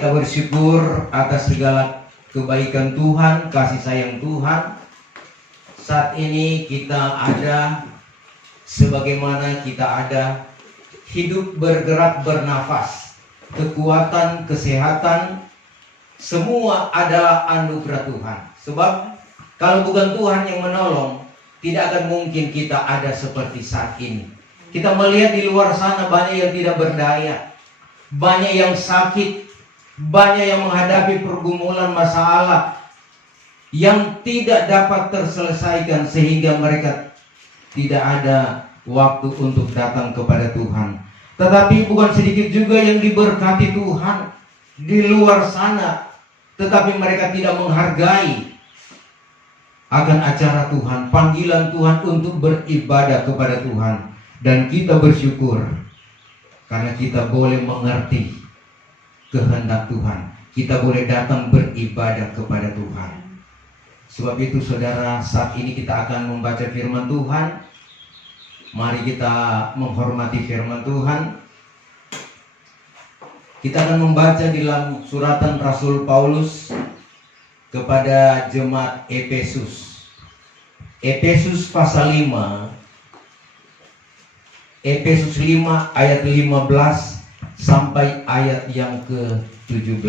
kita bersyukur atas segala kebaikan Tuhan, kasih sayang Tuhan. Saat ini kita ada sebagaimana kita ada, hidup, bergerak, bernafas, kekuatan, kesehatan, semua adalah anugerah Tuhan. Sebab kalau bukan Tuhan yang menolong, tidak akan mungkin kita ada seperti saat ini. Kita melihat di luar sana banyak yang tidak berdaya, banyak yang sakit, banyak yang menghadapi pergumulan masalah yang tidak dapat terselesaikan, sehingga mereka tidak ada waktu untuk datang kepada Tuhan. Tetapi bukan sedikit juga yang diberkati Tuhan di luar sana, tetapi mereka tidak menghargai akan acara Tuhan, panggilan Tuhan untuk beribadah kepada Tuhan. Dan kita bersyukur karena kita boleh mengerti kehendak Tuhan. Kita boleh datang beribadah kepada Tuhan. Sebab itu saudara, saat ini kita akan membaca firman Tuhan. Mari kita menghormati firman Tuhan. Kita akan membaca di dalam suratan Rasul Paulus kepada jemaat Efesus. Efesus pasal 5. Efesus 5 ayat 15 sampai ayat yang ke-17.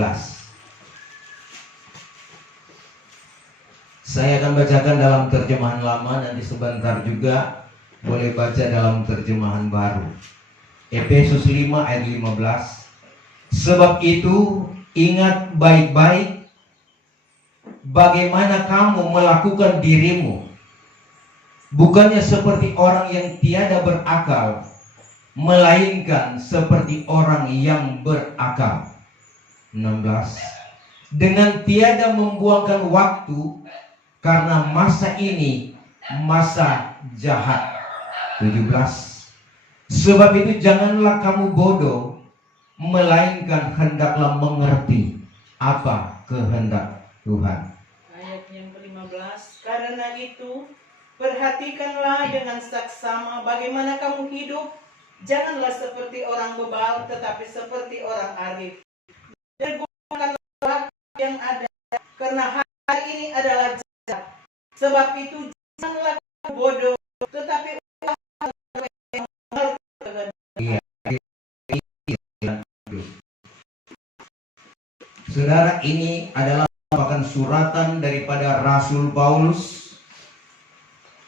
Saya akan bacakan dalam terjemahan lama, nanti sebentar juga boleh baca dalam terjemahan baru. Efesus 5 ayat 15. Sebab itu ingat baik-baik bagaimana kamu melakukan dirimu, bukannya seperti orang yang tiada berakal, melainkan seperti orang yang berakal. 16. Dengan tiada membuangkan waktu, karena masa ini masa jahat. 17. Sebab itu janganlah kamu bodoh, melainkan hendaklah mengerti apa kehendak Tuhan. Ayat yang ke-15. Karena itu perhatikanlah dengan saksama bagaimana kamu hidup. Janganlah seperti orang bebal, tetapi seperti orang arif. Dan gunakanlah waktu yang ada, karena hari ini adalah jahat. Sebab itu janganlah kamu bodoh, tetapi yang mengerti kehendak. Saudara, ini adalah merupakan suratan daripada Rasul Paulus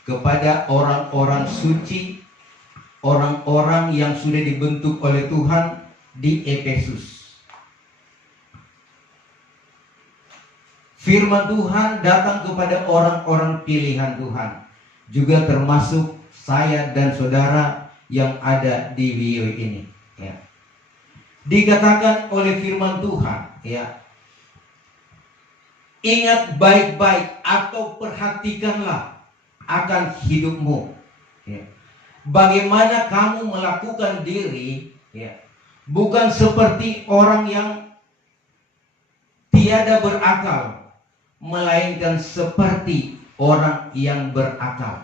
kepada orang-orang suci, orang-orang yang sudah dibentuk oleh Tuhan di Efesus. Firman Tuhan datang kepada orang-orang pilihan Tuhan, juga termasuk saya dan saudara yang ada di video ini. Ya. Dikatakan oleh firman Tuhan, ya, ingat baik-baik atau perhatikanlah akan hidupmu, ya. Bagaimana kamu melakukan diri, ya, bukan seperti orang yang tiada berakal, melainkan seperti orang yang berakal.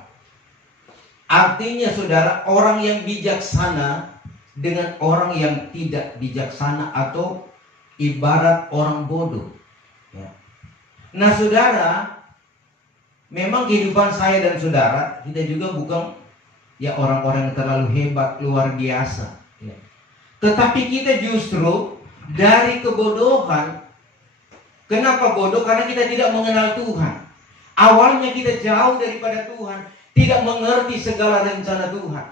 Artinya saudara, orang yang bijaksana dengan orang yang tidak bijaksana, atau ibarat orang bodoh, ya. Nah saudara, memang kehidupan saya dan saudara, kita juga bukan ya orang-orang yang terlalu hebat, luar biasa, ya. Tetapi kita justru dari kebodohan. Kenapa bodoh? Karena kita tidak mengenal Tuhan. Awalnya kita jauh daripada Tuhan, tidak mengerti segala rencana Tuhan.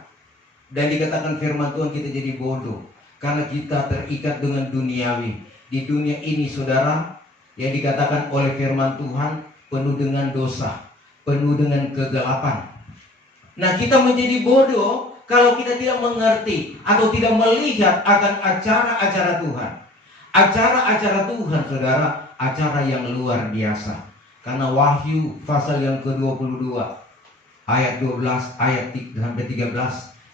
Dan dikatakan firman Tuhan kita jadi bodoh karena kita terikat dengan duniawi. Di dunia ini saudara, yang dikatakan oleh firman Tuhan penuh dengan dosa, penuh dengan kegelapan. Nah, kita menjadi bodoh kalau kita tidak mengerti atau tidak melihat akan acara-acara Tuhan. Acara-acara Tuhan saudara, acara yang luar biasa. Karena Wahyu pasal yang ke-22 ayat 12 ayat 13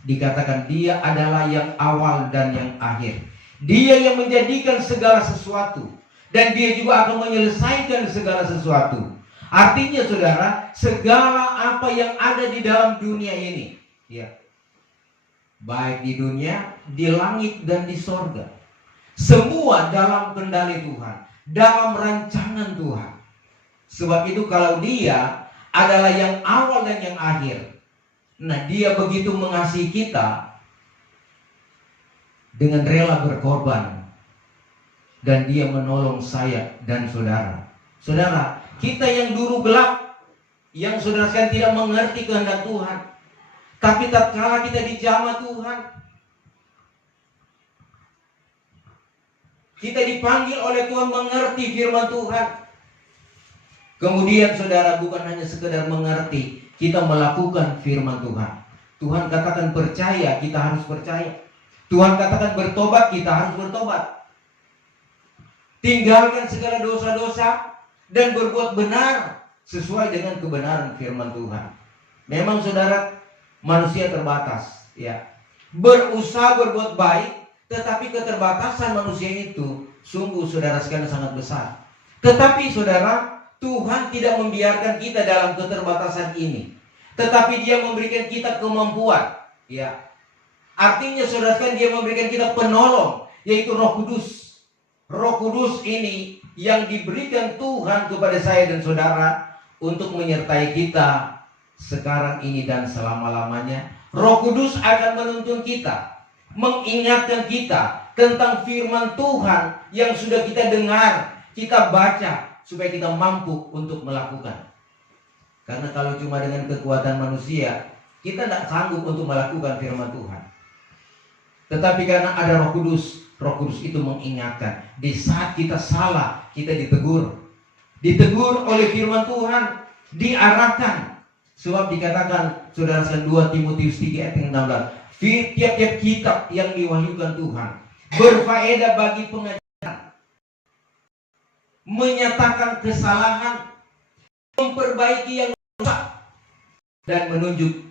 dikatakan dia adalah yang awal dan yang akhir. Dia yang menjadikan segala sesuatu, dan dia juga akan menyelesaikan segala sesuatu. Artinya saudara, segala apa yang ada di dalam dunia ini, ya, baik di dunia, di langit dan di sorga, Semua dalam kendali Tuhan, dalam rancangan Tuhan. Sebab itu kalau Dia adalah yang awal dan yang akhir, nah Dia begitu mengasihi kita dengan rela berkorban, dan Dia menolong saya dan saudara. Saudara, kita yang dulu gelap, yang saudara sekalian tidak mengerti kehendak Tuhan, tapi tatkala kita dijamah Tuhan, kita dipanggil oleh Tuhan mengerti firman Tuhan. Kemudian saudara, bukan hanya sekedar mengerti, kita melakukan firman Tuhan. Tuhan katakan percaya, kita harus percaya. Tuhan katakan bertobat, kita harus bertobat. Tinggalkan segala dosa-dosa dan berbuat benar sesuai dengan kebenaran firman Tuhan. Memang saudara, manusia terbatas, ya. Berusaha berbuat baik, tetapi keterbatasan manusia itu sungguh saudara sekalian sangat besar. Tetapi saudara, Tuhan tidak membiarkan kita dalam keterbatasan ini, tetapi Dia memberikan kita kemampuan, ya. Artinya saudara sekalian, Dia memberikan kita penolong, yaitu Roh Kudus. Roh Kudus ini yang diberikan Tuhan kepada saya dan saudara untuk menyertai kita sekarang ini dan selama-lamanya. Roh Kudus akan menuntun kita, mengingatkan kita tentang firman Tuhan yang sudah kita dengar, kita baca, supaya kita mampu untuk melakukan. Karena kalau cuma dengan kekuatan manusia, kita tidak sanggup untuk melakukan firman Tuhan. Tetapi karena ada Roh Kudus, Roh Kudus itu mengingatkan. Di saat kita salah, kita ditegur. Ditegur oleh firman Tuhan, diarahkan. Sebab dikatakan, saudara sekalian, 2 Timotius 3 ayat 16, tiap-tiap kitab yang diwahyukan Tuhan berfaedah bagi pengajaran, menyatakan kesalahan, memperbaiki yang rusak, dan menunjuk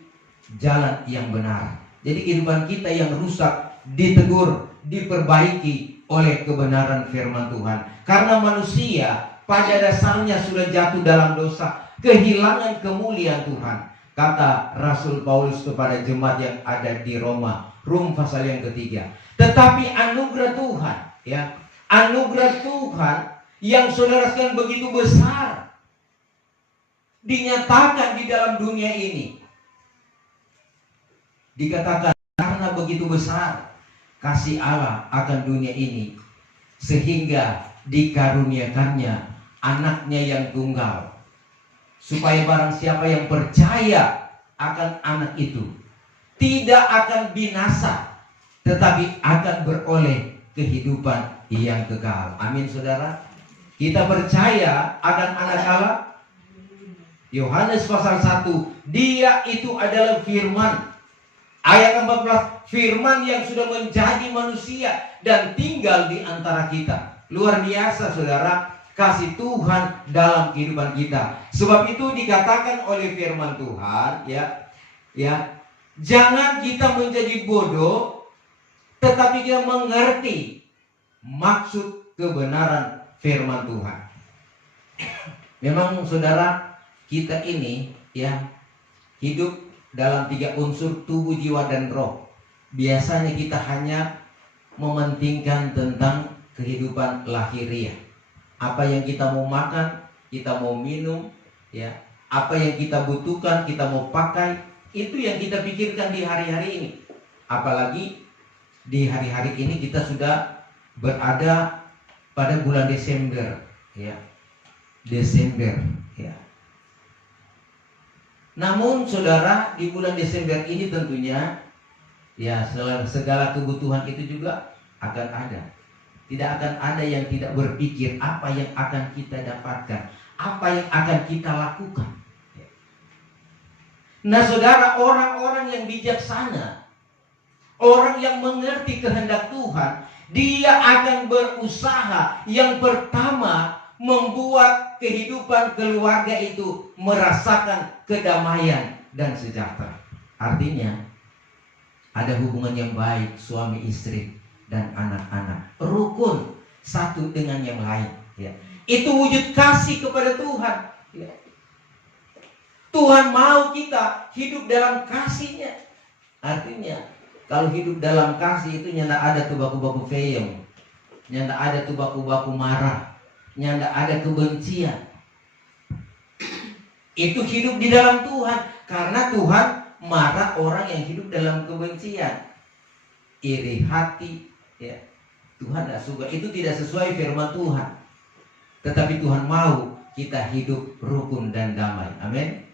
jalan yang benar. Jadi kehidupan kita yang rusak ditegur, diperbaiki oleh kebenaran firman Tuhan. Karena manusia pada dasarnya sudah jatuh dalam dosa, kehilangan kemuliaan Tuhan. Kata Rasul Paulus kepada jemaat yang ada di Roma, Rum pasal yang ketiga. Tetapi anugerah Tuhan, ya, anugerah Tuhan yang saudara sekalian begitu besar dinyatakan di dalam dunia ini. Dikatakan karena begitu besar kasih Allah akan dunia ini, sehingga dikaruniakannya anaknya yang tunggal, supaya barang siapa yang percaya akan anak itu tidak akan binasa, tetapi akan beroleh kehidupan yang kekal. Amin saudara. Kita percaya akan anak Allah. Yohanes pasal 1, Dia itu adalah firman. Ayat 14, firman yang sudah menjadi manusia dan tinggal di antara kita. Luar biasa saudara, kasih Tuhan dalam kehidupan kita. Sebab itu dikatakan oleh firman Tuhan, ya, jangan kita menjadi bodoh, tetapi kita mengerti maksud kebenaran firman Tuhan. Memang saudara, kita ini ya hidup dalam 3 unsur tubuh, jiwa, dan roh. Biasanya kita hanya mementingkan tentang kehidupan lahiriah. Apa yang kita mau makan, kita mau minum, ya, apa yang kita butuhkan, kita mau pakai, itu yang kita pikirkan di hari-hari ini. Apalagi di hari-hari ini kita sudah berada pada bulan Desember, ya. Desember, ya. Namun saudara, di bulan Desember ini tentunya ya segala kebutuhan itu juga akan ada. Tidak akan ada yang tidak berpikir apa yang akan kita dapatkan, apa yang akan kita lakukan. Nah saudara, orang-orang yang bijaksana, orang yang mengerti kehendak Tuhan, dia akan berusaha yang pertama membuat kehidupan keluarga itu merasakan kedamaian dan sejahtera. Artinya ada hubungan yang baik suami istri dan anak-anak, rukun satu dengan yang lain, ya. Itu wujud kasih kepada Tuhan, ya. Tuhan mau kita hidup dalam kasih-Nya. Artinya kalau hidup dalam kasih itu tidak ada tuh baku-baku feyong, nyanda ada tuh baku-baku marah, nyanda ada kebencian. Itu hidup di dalam Tuhan, karena Tuhan marah orang yang hidup dalam kebencian, iri hati, ya. Tuhan tidak suka, itu tidak sesuai firman Tuhan. Tetapi Tuhan mau kita hidup rukun dan damai. Amin.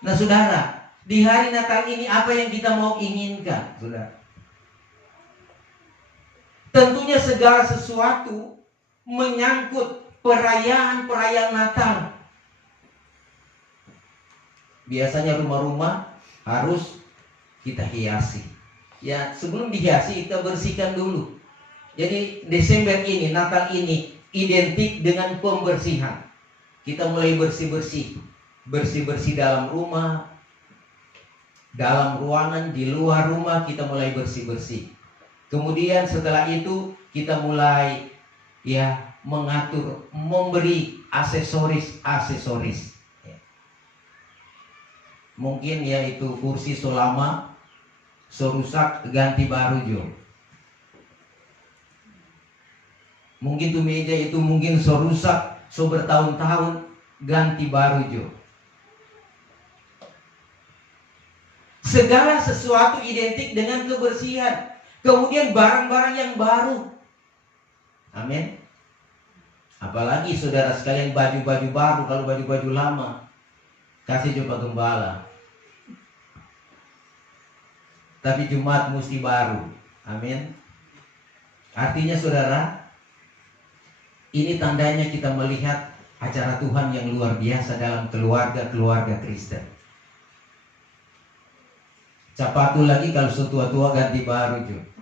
Nah saudara, di hari Natal ini apa yang kita mau inginkan, saudara? Tentunya segala sesuatu menyangkut perayaan-perayaan Natal. Biasanya rumah-rumah harus kita hiasi. Ya, sebelum dihiasi kita bersihkan dulu. Jadi Desember ini, Natal ini identik dengan pembersihan. Kita mulai bersih-bersih. Bersih-bersih dalam rumah, dalam ruangan, di luar rumah kita mulai bersih-bersih. Kemudian setelah itu kita mulai ya mengatur, memberi aksesoris. Ya. Mungkin ya itu kursi so lama, so rusak, ganti baru jo. Mungkin tuh meja itu mungkin so rusak, so bertahun-tahun, ganti baru jo. Segala sesuatu identik dengan kebersihan. Kemudian barang-barang yang baru. Amin. Apalagi saudara sekalian baju-baju baru. Kalau baju-baju lama, kasih coba gembala. Tapi Jumat mesti baru. Amin. Artinya saudara, ini tandanya kita melihat acara Tuhan yang luar biasa dalam keluarga Kristen. Capatu lagi kalau setua-tua ganti baru juga.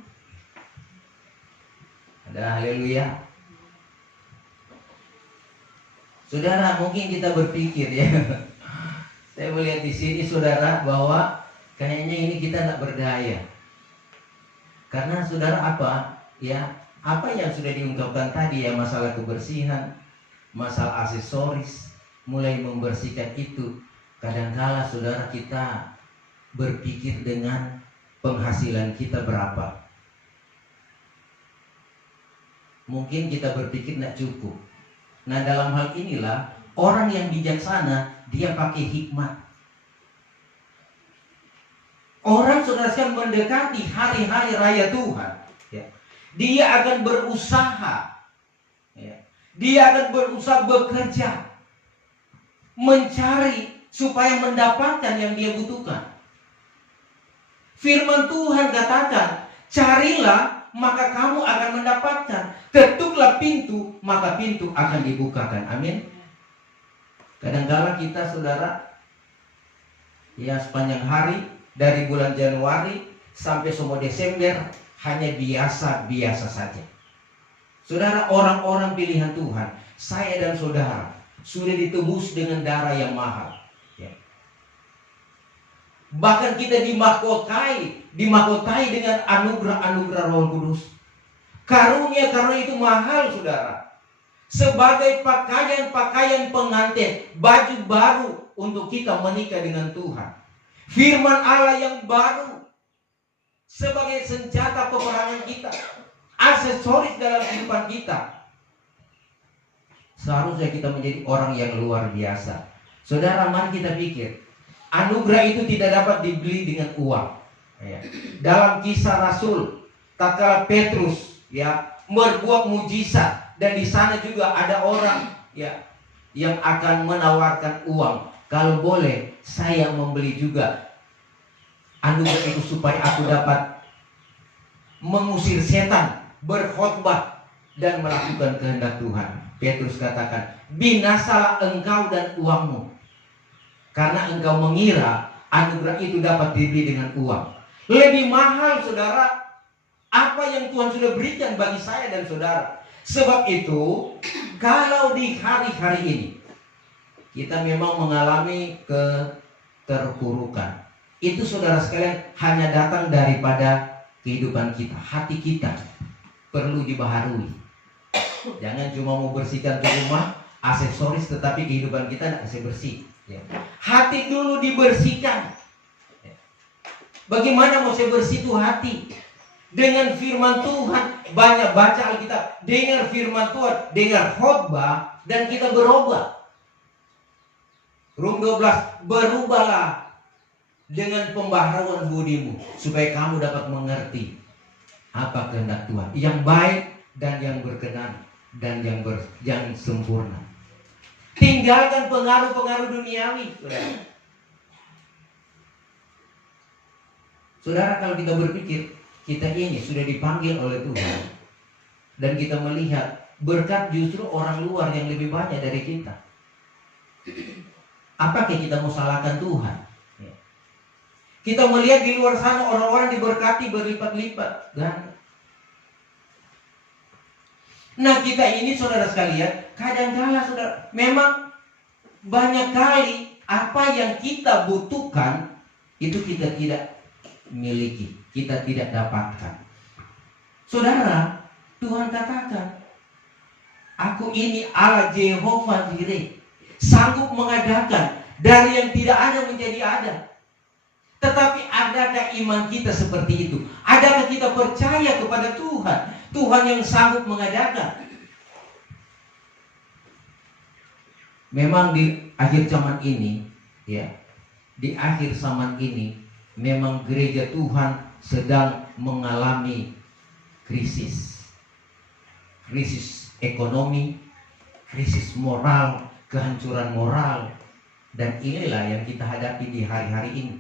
Ada haleluya. Saudara, mungkin kita berpikir ya. Saya melihat di sini saudara bahwa kayaknya ini kita tidak berdaya. Karena saudara apa? Ya, apa yang sudah diungkapkan tadi ya, masalah kebersihan, masalah aksesoris, mulai membersihkan itu. Kadangkala saudara kita berpikir dengan penghasilan kita berapa. Mungkin kita berpikir tidak cukup. Nah dalam hal inilah orang yang bijaksana dia pakai hikmat. Orang saudara sekalian mendekati hari-hari raya Tuhan, ya, dia akan berusaha, ya, dia akan berusaha bekerja, mencari supaya mendapatkan yang dia butuhkan. Firman Tuhan katakan, carilah maka kamu akan mendapatkan. Ketuklah pintu, maka pintu akan dibukakan. Amin. Kadang-kala kita saudara, ya sepanjang hari dari bulan Januari sampai semua Desember hanya biasa-biasa saja. Saudara, orang-orang pilihan Tuhan, saya dan saudara sudah ditebus dengan darah yang mahal. Bahkan kita dimahkotai dengan anugerah-anugerah Roh Kudus. Karunia itu mahal saudara. Sebagai pakaian-pakaian pengantin, baju baru untuk kita menikah dengan Tuhan. Firman Allah yang baru sebagai senjata peperangan kita, aksesoris dalam kehidupan kita. Seharusnya kita menjadi orang yang luar biasa. Saudara, mari kita pikir. Anugerah itu tidak dapat dibeli dengan uang. Ya. Dalam Kisah Rasul, tatkala Petrus ya berbuat mujizat dan di sana juga ada orang ya yang akan menawarkan uang. Kalau boleh, saya membeli juga anugerah itu supaya aku dapat mengusir setan, berkhotbah dan melakukan kehendak Tuhan. Petrus katakan, binasalah engkau dan uangmu. Karena engkau mengira anugerah itu dapat dibeli dengan uang. Lebih mahal saudara apa yang Tuhan sudah berikan bagi saya dan saudara. Sebab itu kalau di hari-hari ini kita memang mengalami keterpurukan, itu saudara sekalian hanya datang daripada kehidupan kita. Hati kita perlu dibaharui. Jangan cuma mau bersihkan rumah, aksesoris, tetapi kehidupan kita tidak bisa bersih. Hati dulu dibersihkan. Bagaimana mau saya bersih itu hati? dengan firman Tuhan, banyak baca Alkitab, dengar firman Tuhan, dengar khotbah, dan kita berubah. Rum 12, berubahlah dengan pembaharuan budimu, supaya kamu dapat mengerti apa kehendak Tuhan, yang baik dan yang berkenan dan yang sempurna. Tinggalkan pengaruh-pengaruh duniawi, saudara. Saudara, kalau kita berpikir kita ini sudah dipanggil oleh Tuhan, dan kita melihat berkat justru orang luar yang lebih banyak dari kita, apakah kita mau salahkan Tuhan? Kita melihat di luar sana orang-orang diberkati berlipat-lipat, kan? Nah, kita ini saudara sekalian, kadang-kala saudara, memang banyak kali apa yang kita butuhkan itu kita tidak miliki, kita tidak dapatkan. Saudara, Tuhan katakan, aku ini Allah Jehovah Jireh, sanggup mengadakan dari yang tidak ada menjadi ada. Tetapi adakah iman kita seperti itu? Adakah kita percaya kepada Tuhan, Tuhan yang sanggup mengadakan? Memang di akhir zaman ini, ya, di akhir zaman ini, memang gereja Tuhan sedang mengalami krisis. Krisis ekonomi, krisis moral, kehancuran moral. Dan inilah yang kita hadapi di hari-hari ini.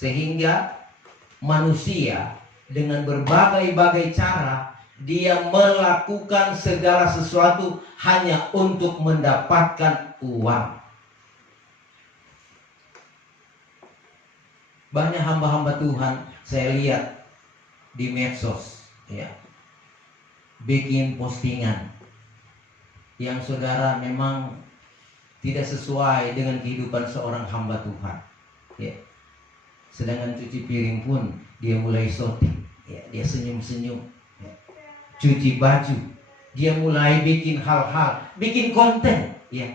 Sehingga manusia dengan berbagai-bagai cara dia melakukan segala sesuatu hanya untuk mendapatkan uang. Banyak hamba-hamba Tuhan saya lihat di medsos, ya, bikin postingan yang saudara memang tidak sesuai dengan kehidupan seorang hamba Tuhan, ya. Sedangkan cuci piring pun dia mulai shooting, ya, dia senyum-senyum, ya. Cuci baju, dia mulai bikin hal-hal, bikin konten, ya.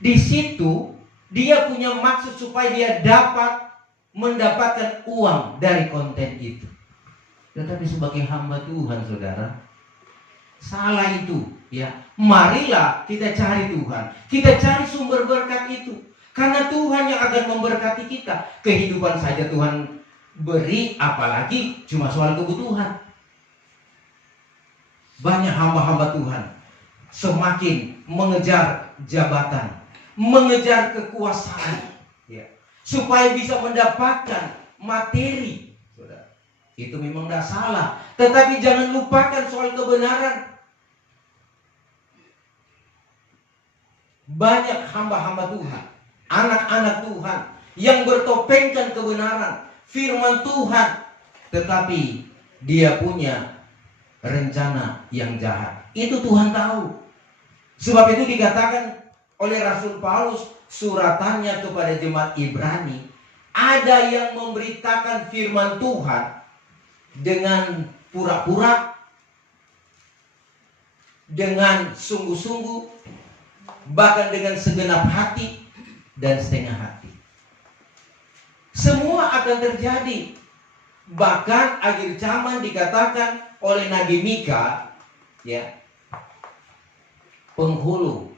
Di situ dia punya maksud supaya dia dapat mendapatkan uang dari konten itu. Tetapi sebagai hamba Tuhan, saudara, salah itu, ya. Marilah kita cari Tuhan, kita cari sumber berkat itu. Karena Tuhan yang akan memberkati kita. Kehidupan saja Tuhan beri, apalagi cuma soal kebutuhan. Banyak hamba-hamba Tuhan semakin mengejar jabatan, mengejar kekuasaan, ya, supaya bisa mendapatkan materi. Saudara, itu memang tidak salah. Tetapi jangan lupakan soal kebenaran. Banyak hamba-hamba Tuhan, anak-anak Tuhan yang bertopengkan kebenaran, firman Tuhan, tetapi dia punya rencana yang jahat. Itu Tuhan tahu. Sebab itu dikatakan oleh Rasul Paulus suratannya kepada jemaat Ibrani, ada yang memberitakan firman Tuhan dengan pura-pura, dengan sungguh-sungguh, bahkan dengan segenap hati dan setengah hati. Semua akan terjadi. Bahkan akhir zaman dikatakan oleh Nabi Mika, ya, penghulu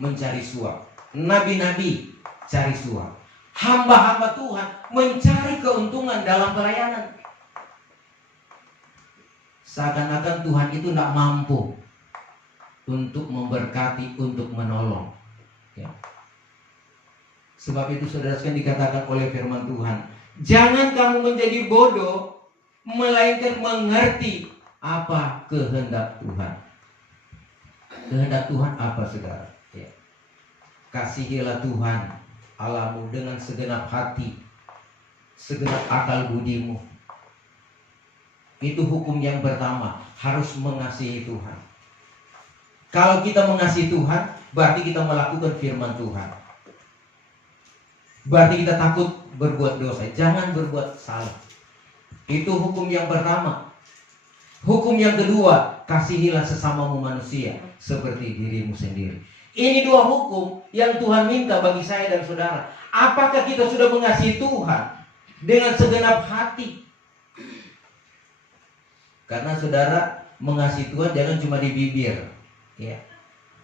mencari suap, nabi-nabi cari suap, hamba-hamba Tuhan mencari keuntungan dalam pelayanan. Seakan-akan Tuhan itu tidak mampu untuk memberkati, untuk menolong, ya. Sebab itu saudara sekalian dikatakan oleh firman Tuhan, jangan kamu menjadi bodoh, melainkan mengerti apa kehendak Tuhan. Kehendak Tuhan apa, saudara? Ya. Kasihilah Tuhan Allahmu dengan segenap hati, segenap akal budimu. Itu hukum yang pertama, harus mengasihi Tuhan. Kalau kita mengasihi Tuhan, berarti kita melakukan firman Tuhan. Berarti kita takut berbuat dosa, jangan berbuat salah. Itu hukum yang pertama. Hukum yang kedua, kasihilah sesamamu manusia seperti dirimu sendiri. Ini dua hukum yang Tuhan minta bagi saya dan saudara. Apakah kita sudah mengasihi Tuhan dengan segenap hati? Karena saudara mengasihi Tuhan jangan cuma di bibir, ya.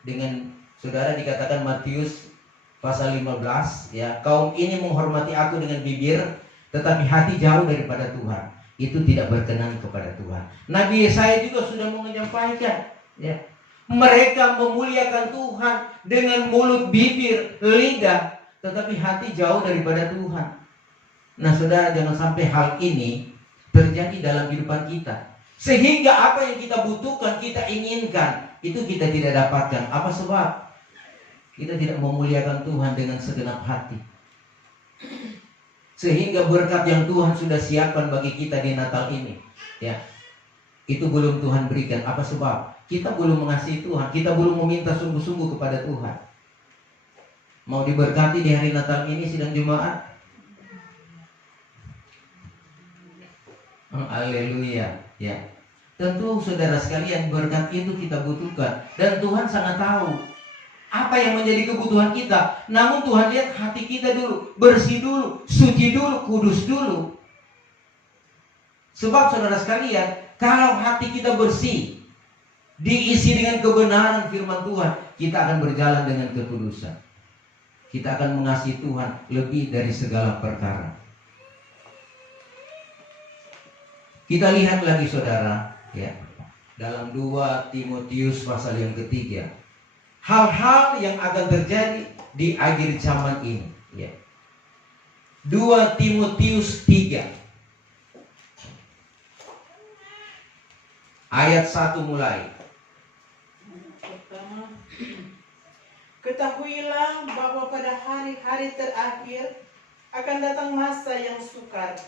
Dengan saudara dikatakan Matius pasal 15, ya, kaum ini menghormati aku dengan bibir, tetapi hati jauh daripada Tuhan. Itu tidak berkenan kepada Tuhan. Nabi Yesaya juga sudah menyampaikan, ya, mereka memuliakan Tuhan dengan mulut, bibir, lidah, tetapi hati jauh daripada Tuhan. Nah, saudara, jangan sampai hal ini terjadi dalam kehidupan kita. Sehingga apa yang kita butuhkan, kita inginkan, itu kita tidak dapatkan. Apa sebab? Kita tidak memuliakan Tuhan dengan segenap hati. Sehingga berkat yang Tuhan sudah siapkan bagi kita di Natal ini, ya, itu belum Tuhan berikan. Apa sebab? Kita belum mengasihi Tuhan. Kita belum meminta sungguh-sungguh kepada Tuhan. Mau diberkati di hari Natal ini sidang Jumat? Haleluya, ya. Tentu saudara sekalian, berkat itu kita butuhkan, dan Tuhan sangat tahu apa yang menjadi kebutuhan kita. Namun Tuhan lihat hati kita dulu, bersih dulu, suci dulu, kudus dulu. Sebab saudara sekalian, kalau hati kita bersih, diisi dengan kebenaran firman Tuhan, kita akan berjalan dengan kekudusan. Kita akan mengasihi Tuhan lebih dari segala perkara. Kita lihat lagi saudara, ya, dalam 2 Timotius pasal yang ketiga, hal-hal yang akan terjadi di akhir zaman ini, ya. 2 Timotius 3 ayat 1 mulai. Pertama, ketahuilah bahwa pada hari-hari terakhir akan datang masa yang sukar.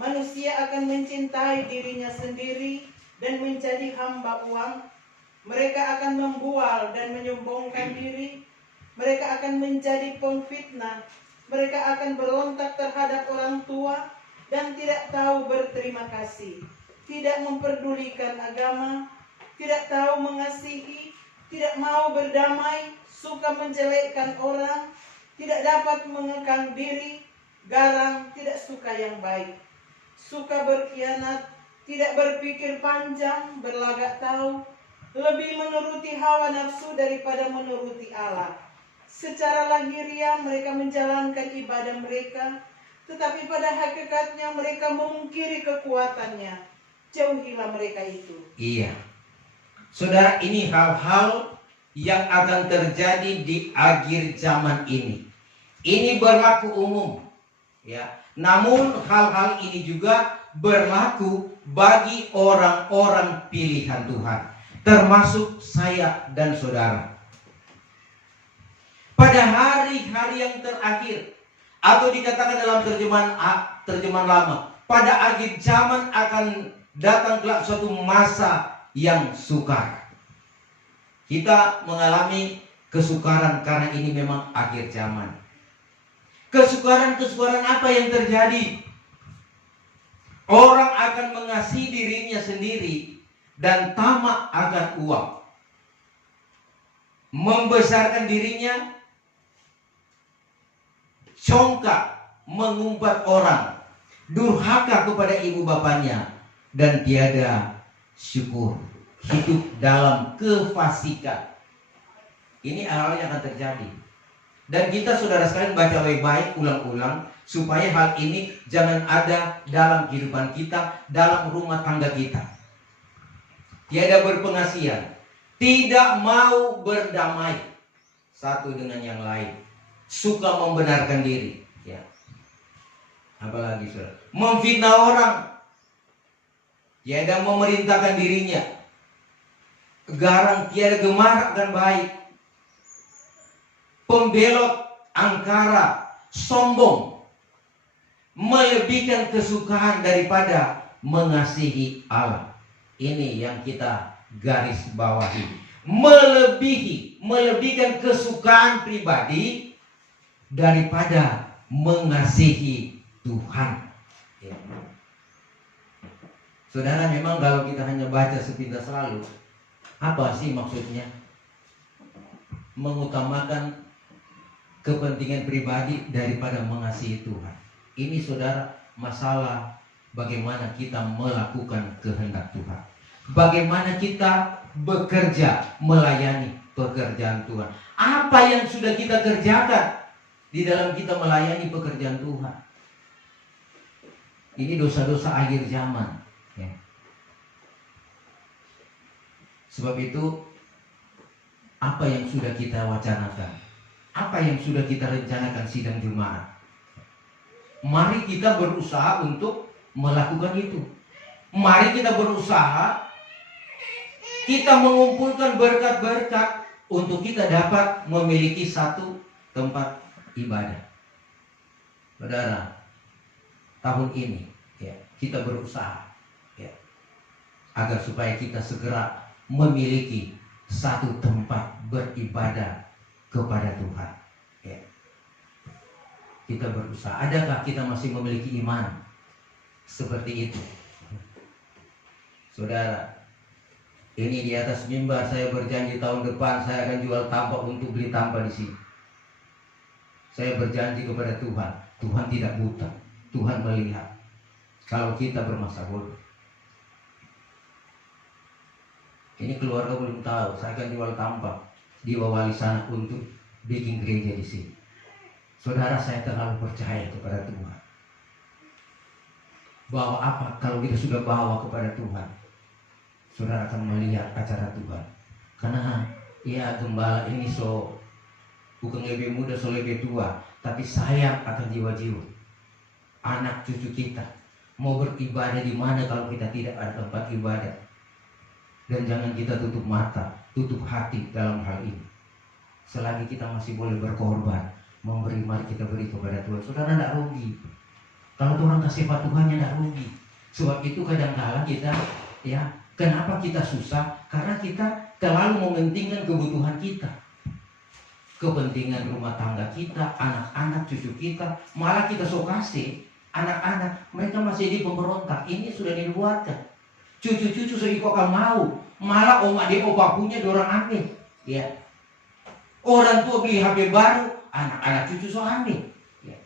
Manusia akan mencintai dirinya sendiri dan menjadi hamba uang. Mereka akan membual dan menyombongkan diri. Mereka akan menjadi pemfitnah. Mereka akan berontak terhadap orang tua dan tidak tahu berterima kasih. Tidak memperdulikan agama, tidak tahu mengasihi, tidak mau berdamai, suka menjelekkan orang, tidak dapat mengekang diri, garang, tidak suka yang baik, suka berkhianat, tidak berpikir panjang, berlagak tahu, lebih menuruti hawa nafsu daripada menuruti Allah. Secara lahiriah mereka menjalankan ibadah mereka, tetapi pada hakikatnya mereka memungkiri kekuatannya. Jauhilah mereka itu. Iya, saudara, ini hal-hal yang akan terjadi di akhir zaman ini. Ini berlaku umum, ya. Namun hal-hal ini juga berlaku bagi orang-orang pilihan Tuhan, termasuk saya dan saudara. Pada hari-hari yang terakhir, atau dikatakan dalam terjemahan lama, pada akhir zaman akan datang kelak suatu masa yang sukar. Kita mengalami kesukaran karena ini memang akhir zaman. Kesukaran apa yang terjadi? Orang akan mengasihi dirinya sendiri dan tamak akan uang. Membesarkan dirinya, congkak, mengumpat orang, durhaka kepada ibu bapaknya, dan tiada syukur, hidup dalam kefasikan. Ini hal yang akan terjadi. Dan kita saudara sekalian baca baik-baik, ulang-ulang, supaya hal ini jangan ada dalam kehidupan kita, dalam rumah tangga kita. Tiada berpengasihan, tidak mau berdamai satu dengan yang lain, suka membenarkan diri, ya. Apalagi saudara, memfitnah orang, tiada memerintahkan dirinya, garang, tiada gemar akan baik, pembelot, angkara, sombong, melebihkan kesukaan daripada mengasihi Allah. Ini yang kita garis bawahi. Melebihkan kesukaan pribadi daripada mengasihi Tuhan. Ya. Saudara, memang kalau kita hanya baca sepintas lalu, apa sih maksudnya? Mengutamakan kepentingan pribadi daripada mengasihi Tuhan. Ini saudara, masalah bagaimana kita melakukan kehendak Tuhan. Bagaimana kita bekerja melayani pekerjaan Tuhan. Apa yang sudah kita kerjakan di dalam kita melayani pekerjaan Tuhan. Ini dosa-dosa akhir zaman. Ya. Sebab itu, apa yang sudah kita wacanakan, apa yang sudah kita rencanakan sidang Jumat, mari kita berusaha untuk melakukan itu. Mari kita berusaha, kita mengumpulkan berkat-berkat untuk kita dapat memiliki satu tempat ibadah. Saudara, tahun ini ya, kita berusaha ya, agar supaya kita segera memiliki satu tempat beribadah kepada Tuhan. Ya. Kita berusaha. Adakah kita masih memiliki iman seperti itu? Saudara, ini di atas mimbar saya berjanji tahun depan saya akan jual tampak untuk beli tampak di sini. Saya berjanji kepada Tuhan. Tuhan tidak buta. Tuhan melihat. Kalau kita bermasa bodoh. Ini keluarga belum tahu. Saya akan jual tampak di Wawali sana untuk bikin gereja di sini. Saudara, saya terlalu percaya kepada Tuhan. Bahwa apa? Kalau kita sudah bawa kepada Tuhan, saudara akan melihat acara Tuhan. Karena ya gembala ini bukan lebih muda, lebih tua, tapi sayang akan jiwa-jiwa anak cucu kita. Mau beribadah di mana kalau kita tidak ada tempat ibadah? Dan jangan kita tutup mata, tutup hati dalam hal ini. Selagi kita masih boleh berkorban, memberi, mari kita beri kepada Tuhan. Saudara, tidak rugi. Kalau Tuhan kasih patuhannya, tidak rugi. Sebab itu kadang-kala kita, ya, kenapa kita susah? Karena kita terlalu mementingkan kebutuhan kita. Kepentingan rumah tangga kita, anak-anak, cucu kita. Malah kita kasih anak-anak, mereka masih di pemberontak. Ini sudah dibuatkan. Cucu-cucu sedikit akan mau. Malah omak dia opa punya dorang ambil. Ya. Orang tua beli HP baru, anak-anak cucu ambil. Ya.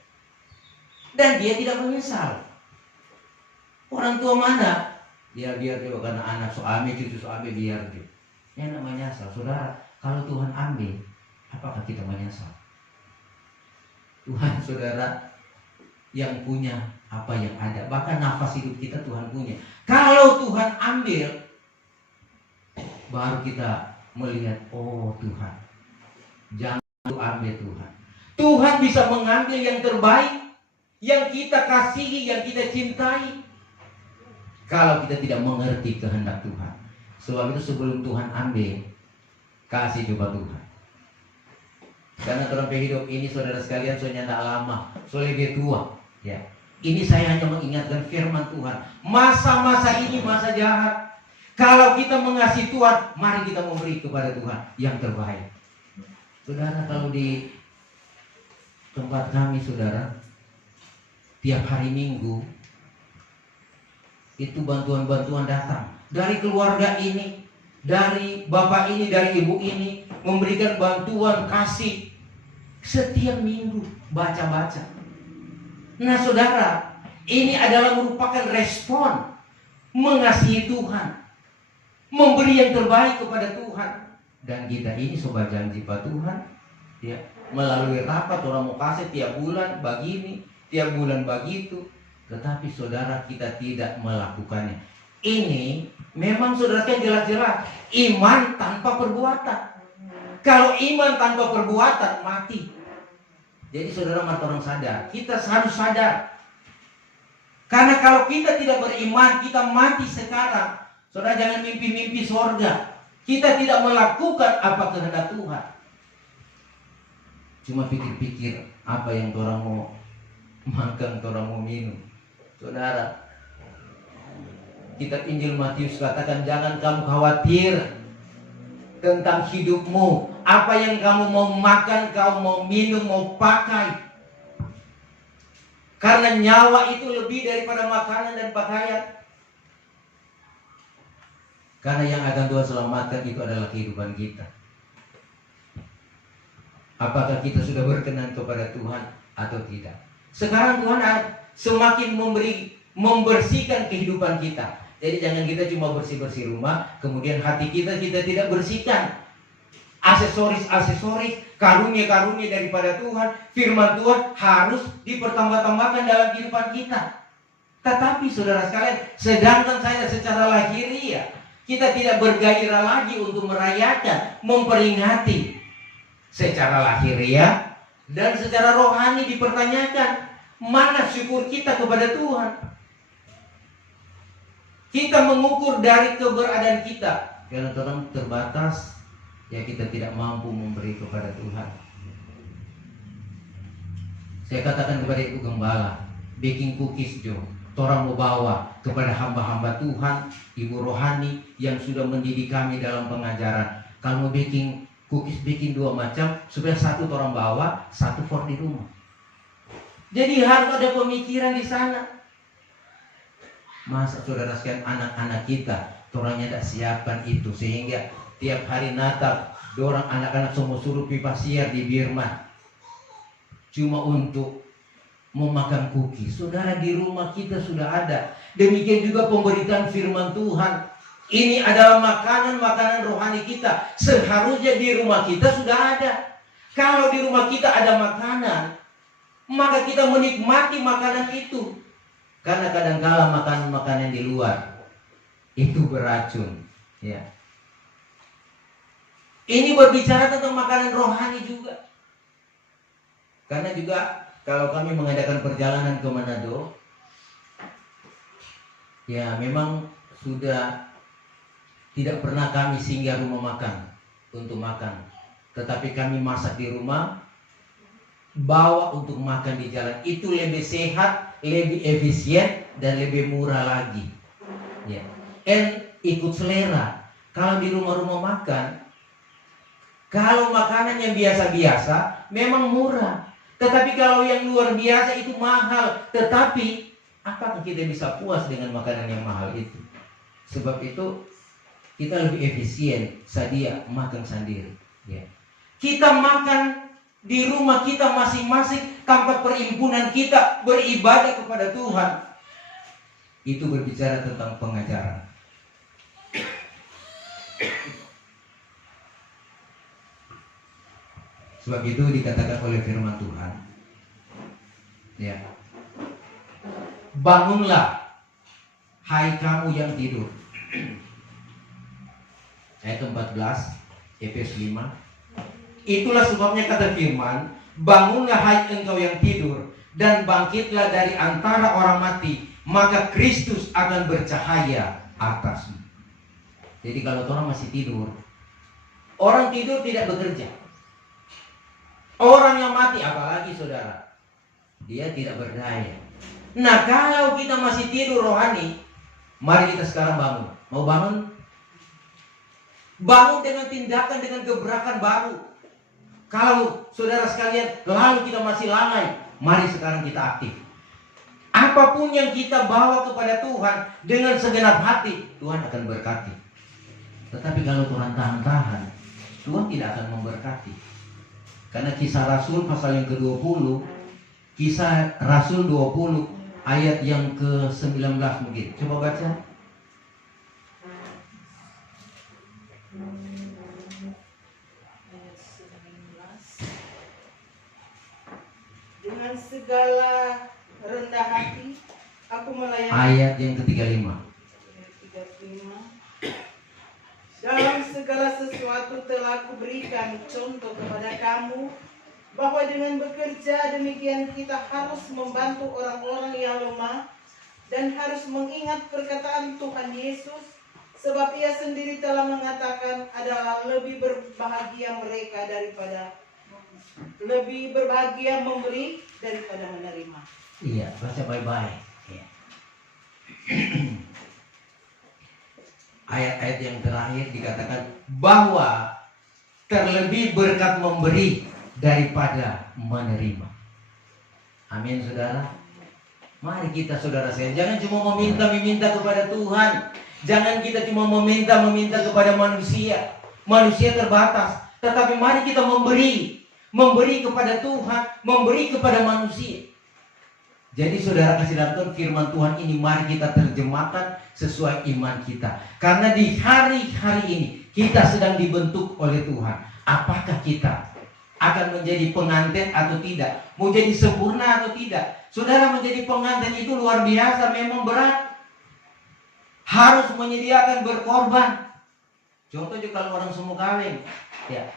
Dan dia tidak menyesal. Orang tua mana? Dia biar dia karena anak ambil, cucu ambil, biar dia. Yang namanya menyesal. Saudara, kalau Tuhan ambil, apakah kita menyesal? Tuhan, saudara, yang punya apa yang ada. Bahkan nafas hidup kita Tuhan punya. Kalau Tuhan ambil, baru kita melihat, oh Tuhan, jangan lu ambil Tuhan. Tuhan bisa mengambil yang terbaik, yang kita kasihi, yang kita cintai. Kalau kita tidak mengerti kehendak Tuhan. Sebab itu sebelum Tuhan ambil, kasih coba Tuhan. Karena dalam hidup ini saudara sekalian, soalnya tidak lama, soalnya lebih tua. Ya. Ini saya hanya mengingatkan firman Tuhan. Masa-masa ini masa jahat. Kalau kita mengasihi Tuhan, mari kita memberi kepada Tuhan yang terbaik. Saudara, kalau di tempat kami, saudara, tiap hari Minggu itu bantuan-bantuan datang dari keluarga ini, dari bapak ini, dari ibu ini, memberikan bantuan kasih setiap minggu, baca-baca. Nah saudara, ini adalah merupakan respon mengasihi Tuhan, memberi yang terbaik kepada Tuhan. Dan kita ini sobat janji Pak Tuhan, ya, melalui rapat orang mau kasih tiap bulan begini, tiap bulan begitu. Tetapi saudara, kita tidak melakukannya. Ini memang saudara kan jelas-jelas iman tanpa perbuatan. Kalau iman tanpa perbuatan, mati. Jadi saudara, mari orang sadar, kita harus sadar. Karena kalau kita tidak beriman, kita mati sekarang. Saudara, jangan mimpi-mimpi sorga. Kita tidak melakukan apa kehendak Tuhan. Cuma pikir-pikir apa yang orang mau makan, orang mau minum. Saudara, kitab Injil Matius katakan, jangan kamu khawatir tentang hidupmu. Apa yang kamu mau makan, kamu mau minum, mau pakai. Karena nyawa itu lebih daripada makanan dan pakaian. Karena yang akan Tuhan selamatkan itu adalah kehidupan kita. Apakah kita sudah berkenan kepada Tuhan atau tidak? Sekarang Tuhan semakin memberi membersihkan kehidupan kita. Jadi jangan kita cuma bersih-bersih rumah, kemudian hati kita tidak bersihkan. Aksesoris, karunia-karunia daripada Tuhan, firman Tuhan harus dipertambah-tambahkan dalam kehidupan kita. Tetapi saudara sekalian, sedangkan saya secara lahiriah, kita tidak bergairah lagi untuk merayakan, memperingati. Secara lahiriah dan secara rohani dipertanyakan, mana syukur kita kepada Tuhan? Kita mengukur dari keberadaan kita. Karena Tuhan terbatas, ya kita tidak mampu memberi kepada Tuhan. Saya katakan kepada Ibu Gembala, baking cookies Jo, Torang mau bawa kepada hamba-hamba Tuhan, Ibu Rohani yang sudah mendidik kami dalam pengajaran. Kalau mau baking cookies, bikin 2 macam, supaya satu orang bawa, satu for di rumah. Jadi harus ada pemikiran di sana. Masa saudara sekalian, anak-anak kita orangnya tidak siapkan itu, sehingga tiap hari Natal dorang anak-anak semua suruh pipa siar di Birman cuma untuk memakan cookies. Saudara, di rumah kita sudah ada. Demikian juga pemberitaan firman Tuhan. Ini adalah makanan rohani kita. Seharusnya di rumah kita sudah ada. Kalau di rumah kita ada makanan, maka kita menikmati makanan itu. Karena kadang-kala makanan-makanan di luar itu beracun, ya. Ini berbicara tentang makanan rohani juga. Karena juga kalau kami mengadakan perjalanan ke Manado, ya memang sudah tidak pernah kami singgah rumah makan untuk makan. Tetapi kami masak di rumah, bawa untuk makan di jalan. Itu lebih sehat, lebih efisien, dan lebih murah lagi, ya. Dan ikut selera. Kalau di rumah-rumah makan, kalau makanan yang biasa-biasa memang murah. Tetapi kalau yang luar biasa itu mahal. Tetapi apakah kita bisa puas dengan makanan yang mahal itu? Sebab itu kita lebih efisien sadia makan sendiri, ya. Kita makan di rumah kita masing-masing tanpa perhimpunan kita beribadah kepada Tuhan. Itu berbicara tentang pengajaran. Sebab itu dikatakan oleh firman Tuhan, ya, bangunlah hai kamu yang tidur. Ayat 14 Efesus 5. Itulah sebabnya kata firman, bangunlah hai engkau yang tidur, dan bangkitlah dari antara orang mati, maka Kristus akan bercahaya atasmu. Jadi kalau orang masih tidur, orang tidur tidak bekerja. Orang yang mati, apalagi saudara, dia tidak berdaya. Nah, kalau kita masih tidur rohani, mari kita sekarang bangun. Mau bangun? Bangun dengan tindakan, dengan gebrakan baru. Kalau saudara sekalian, lalu kita masih lalai, mari sekarang kita aktif. Apapun yang kita bawa kepada Tuhan dengan segenap hati, Tuhan akan berkati. Tetapi kalau Tuhan tahan-tahan, Tuhan tidak akan memberkati. Karena Kisah Rasul pasal yang ke-20, Kisah Rasul 20 ayat yang ke-19 mungkin. Coba baca. Dengan segala rendah hati aku melayani. Ayat yang ke-35. Dalam segala sesuatu telah kuberikan contoh kepada kamu, bahwa dengan bekerja demikian kita harus membantu orang-orang yang lemah, dan harus mengingat perkataan Tuhan Yesus, sebab ia sendiri telah mengatakan adalah lebih berbahagia memberi daripada menerima. Iya, baca baik-baik. Ya. Ayat-ayat yang terakhir dikatakan bahwa terlebih berkat memberi daripada menerima. Amin, saudara. Mari kita, saudara saya, jangan cuma meminta kepada Tuhan. Jangan kita cuma meminta kepada manusia. Manusia terbatas. Tetapi mari kita memberi kepada Tuhan, memberi kepada manusia. Jadi saudara kasih dalam Tuhan, firman Tuhan ini mari kita terjemahkan sesuai iman kita. Karena di hari-hari ini kita sedang dibentuk oleh Tuhan. Apakah kita akan menjadi pengantin atau tidak? Mau jadi sempurna atau tidak? Saudara, menjadi pengantin itu luar biasa, memang berat. Harus menyediakan berkorban. Contoh juga kalau orang semua kawin, ya.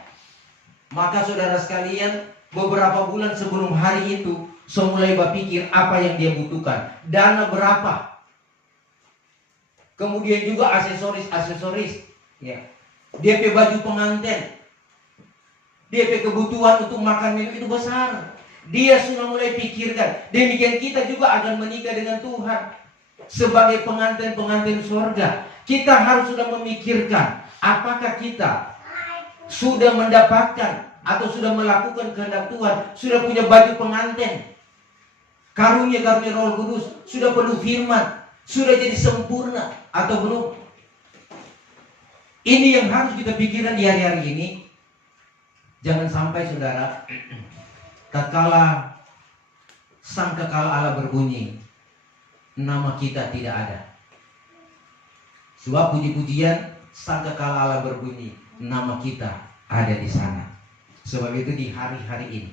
Maka saudara sekalian, beberapa bulan sebelum hari itu, saya mulai berpikir apa yang dia butuhkan, dana berapa, kemudian juga aksesoris, ya. Dia pe baju pengantin, dia pe kebutuhan untuk makan minum itu besar. Dia sudah mulai pikirkan. Demikian kita juga akan menikah dengan Tuhan sebagai pengantin-pengantin surga. Kita harus sudah memikirkan apakah kita sudah mendapatkan atau sudah melakukan kehendak Tuhan, sudah punya baju pengantin, karunia-karunia Roh Kudus, sudah penuh firman, sudah jadi sempurna atau belum? Ini yang harus kita pikirkan di hari-hari ini. Jangan sampai saudara, tatkala sangkakala Allah berbunyi, nama kita tidak ada. Sebab puji-pujian sangkakala Allah berbunyi, nama kita ada di sana. Sebab itu di hari-hari ini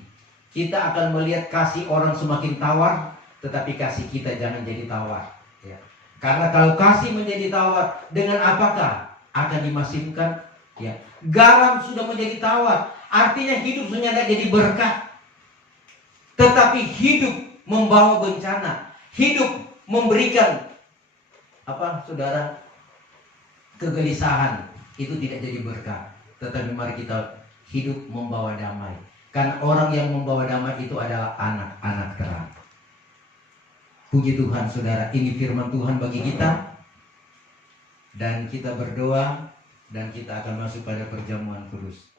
kita akan melihat kasih orang semakin tawar, tetapi kasih kita jangan jadi tawar, ya. Karena kalau kasih menjadi tawar, dengan apakah akan dimasinkan? Ya, garam sudah menjadi tawar, artinya hidup sudah tidak jadi berkat, tetapi hidup membawa bencana, hidup memberikan apa, saudara, kegelisahan, itu tidak jadi berkat. Tetapi mari kita hidup membawa damai. Karena orang yang membawa damai itu adalah anak-anak terang. Puji Tuhan saudara, ini firman Tuhan bagi kita. Dan kita berdoa dan kita akan masuk pada perjamuan kudus.